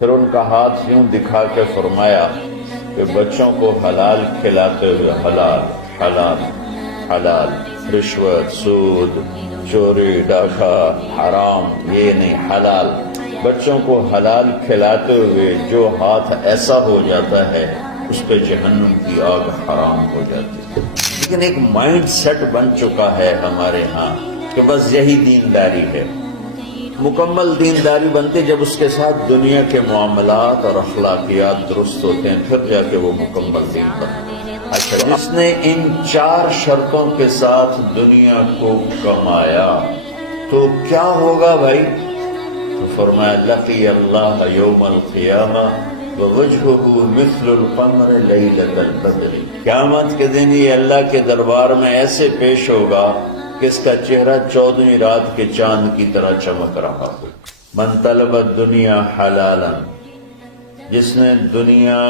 پھر ان کا ہاتھ یوں دکھا کے فرمایا کہ بچوں کو حلال کھلاتے ہوئے حلال حلال حلال، رشوت، سود، چوری، ڈاکہ، حرام یہ نہیں، حلال۔ بچوں کو حلال کھلاتے ہوئے جو ہاتھ ایسا ہو جاتا ہے اس پہ جہنم کی آگ حرام ہو جاتی ہے۔ لیکن ایک مائنڈ سیٹ بن چکا ہے ہمارے ہاں کہ بس یہی دینداری ہے۔ مکمل دینداری بنتی جب اس کے ساتھ دنیا کے معاملات اور اخلاقیات درست ہوتے ہیں، پھر جا کے وہ مکمل دین بنتا ہے۔ اچھا، جس نے ان 4 شرطوں کے ساتھ دنیا کو کمایا تو کیا ہوگا بھائی؟ تو فرمایا لقی اللہ یوم القیامہ ووجہہ مثل القمر لیلۃ البدر، قیامت کے دن یہ اللہ کے دربار میں ایسے پیش ہوگا کہ اس کا چہرہ 14ویں رات کے چاند کی طرح چمک رہا ہو۔ من طلب الدنیا حلالا، جس نے دنیا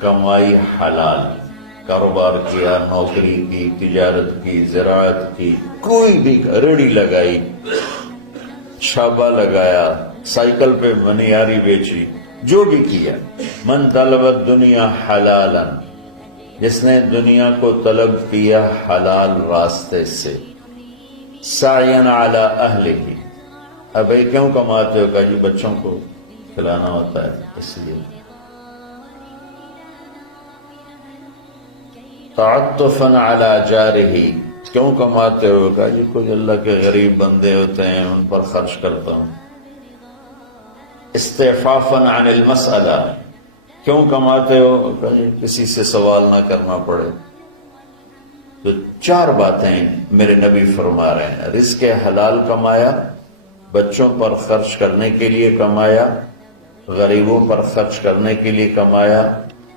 کمائی حلال، کاروبار کیا، نوکری کی، تجارت کی، زراعت کی، کوئی بھی ریڑھی لگائی، چھابا لگایا، سائیکل پہ منیاری بیچی، جو بھی کیا، من طلب الدنیا حلالا، جس نے دنیا کو طلب کیا حلال راستے سے، سعین علی اہلہ، اب بھائی کیوں کماتے ہو؟ کہا جی بچوں کو کھلانا ہوتا ہے اس لیے۔ تعطفا علی جارہ، کیوں کماتے ہو؟ کہا جی کچھ اللہ کے غریب بندے ہوتے ہیں ان پر خرچ کرتا ہوں۔ استعفافا عن المسئلہ، کیوں کماتے ہو؟ کہا جی کسی سے سوال نہ کرنا پڑے۔ تو 4 باتیں میرے نبی فرما رہے ہیں، رزق حلال کمایا، بچوں پر خرچ کرنے کے لیے کمایا، غریبوں پر خرچ کرنے کے لیے کمایا،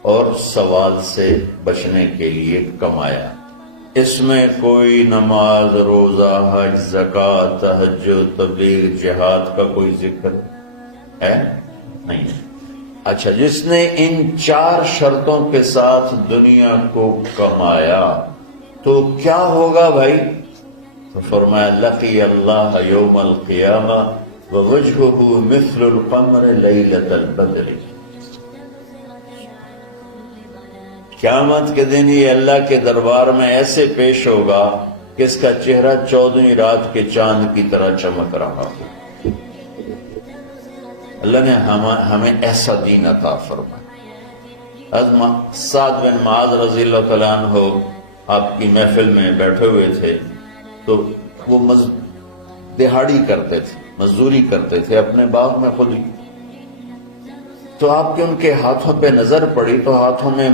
اور سوال سے بچنے کے لیے کمایا۔ اس میں کوئی نماز، روزہ، حج، زکوٰۃ، تہجد، تبلیغ، جہاد کا کوئی ذکر ہے نہیں۔ اچھا، جس نے ان 4 شرطوں کے ساتھ دنیا کو کمایا تو کیا ہوگا بھائی؟ تو فرمایا لقی اللہ یوم القیامہ ووجہہ مثل القمر لیلۃ البدر، قیامت کے دن یہ اللہ کے دربار میں ایسے پیش ہوگا کہ اس کا چہرہ 14ویں رات کے چاند کی طرح چمک رہا ہو۔ اللہ نے ہمیں ایسا دین عطا فرمایا۔ سعد بن معاذ رضی اللہ تعالیٰ عنہ آپ کی محفل میں بیٹھے ہوئے تھے تو وہ دہاڑی کرتے تھے، مزدوری کرتے تھے اپنے باغ میں خود ہی۔ تو آپ کے ان کے ہاتھوں پہ نظر پڑی تو ہاتھوں میں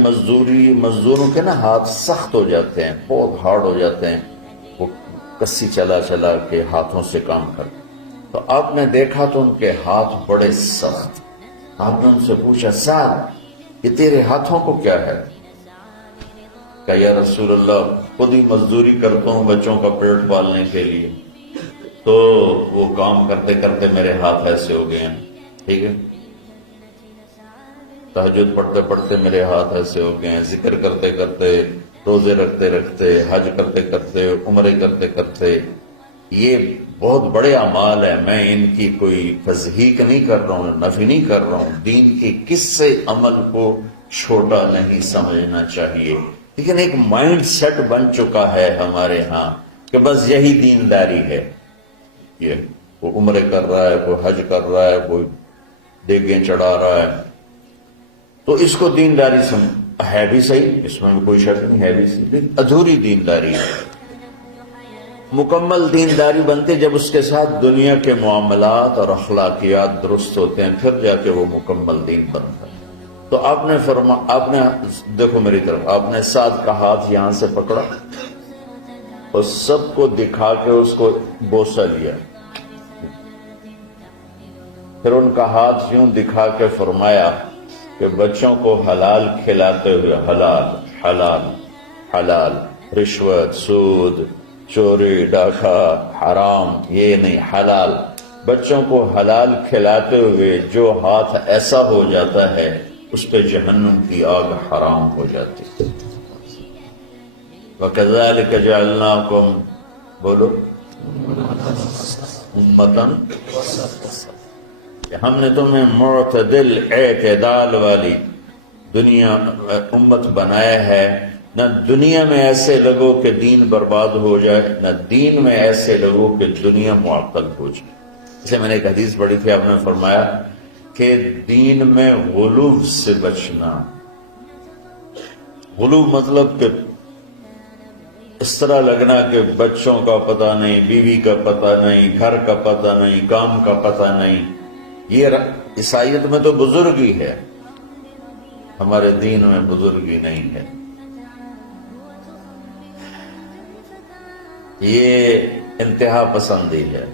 مزدوروں کے نا ہاتھ سخت ہو جاتے ہیں، بہت ہارڈ ہو جاتے ہیں، وہ کسی چلا چلا کے ہاتھوں سے کام کرتے۔ تو آپ نے دیکھا تو ان کے ہاتھ بڑے سخت۔ آپ نے ان سے پوچھا سعد یہ تیرے ہاتھوں کو کیا ہے؟ کہا یا رسول اللہ خود ہی مزدوری کرتا ہوں بچوں کا پیٹ پالنے کے لیے، تو وہ کام کرتے کرتے میرے ہاتھ ایسے ہو گئے ہیں، ٹھیک ہے، تہجد پڑھتے پڑھتے میرے ہاتھ ایسے ہو گئے ہیں، ذکر کرتے کرتے، روزے رکھتے رکھتے، حج کرتے کرتے، عمرے کرتے کرتے، یہ بہت بڑے اعمال ہیں، میں ان کی کوئی تضحیق نہیں کر رہا ہوں، نفی نہیں کر رہا ہوں، دین کے کسی عمل کو چھوٹا نہیں سمجھنا چاہیے، لیکن ایک مائنڈ سیٹ بن چکا ہے ہمارے ہاں کہ بس یہی دینداری ہے۔ یہ وہ عمرے کر رہا ہے، کوئی حج کر رہا ہے، کوئی دیگیں چڑھا رہا ہے، تو اس کو دینداری ہے بھی صحیح، اس میں کوئی شک نہیں، ہے بھی صحیح، لیکن ادھوری دینداری ہے۔ مکمل دینداری بنتی جب اس کے ساتھ دنیا کے معاملات اور اخلاقیات درست ہوتے ہیں، پھر جا کے وہ مکمل دین بنتا ہے۔ تو آپ نے دیکھو میری طرف، آپ نے سعد کا ہاتھ یہاں سے پکڑا اور سب کو دکھا کے اس کو بوسہ لیا، پھر ان کا ہاتھ یوں دکھا کے فرمایا کہ بچوں کو حلال کھلاتے ہوئے حلال حلال حلال، رشوت، سود، چوری، ڈاکہ، حرام یہ نہیں، حلال۔ بچوں کو حلال کھلاتے ہوئے جو ہاتھ ایسا ہو جاتا ہے اس پہ جہنم کی آگ حرام ہو جاتی ہے۔ وَكَذَلِكَ جَعَلْنَاكُمْ، بولو، أُمَّةً، کہ ہم نے تمہیں معتدل اعتدال والی دنیا امت بنایا ہے، نہ دنیا میں ایسے لگو کہ دین برباد ہو جائے، نہ دین میں ایسے لگو کہ دنیا معطل ہو جائے۔ اسے میں نے ایک حدیث پڑھی تھی، آپ نے فرمایا کہ دین میں غلو سے بچنا۔ غلو مطلب کہ اس طرح لگنا کہ بچوں کا پتہ نہیں، بیوی کا پتہ نہیں، گھر کا پتہ نہیں، کام کا پتہ نہیں۔ یہ عیسائیت میں تو بزرگی ہے، ہمارے دین میں بزرگی نہیں ہے۔ یہ انتہا پسندی ہے۔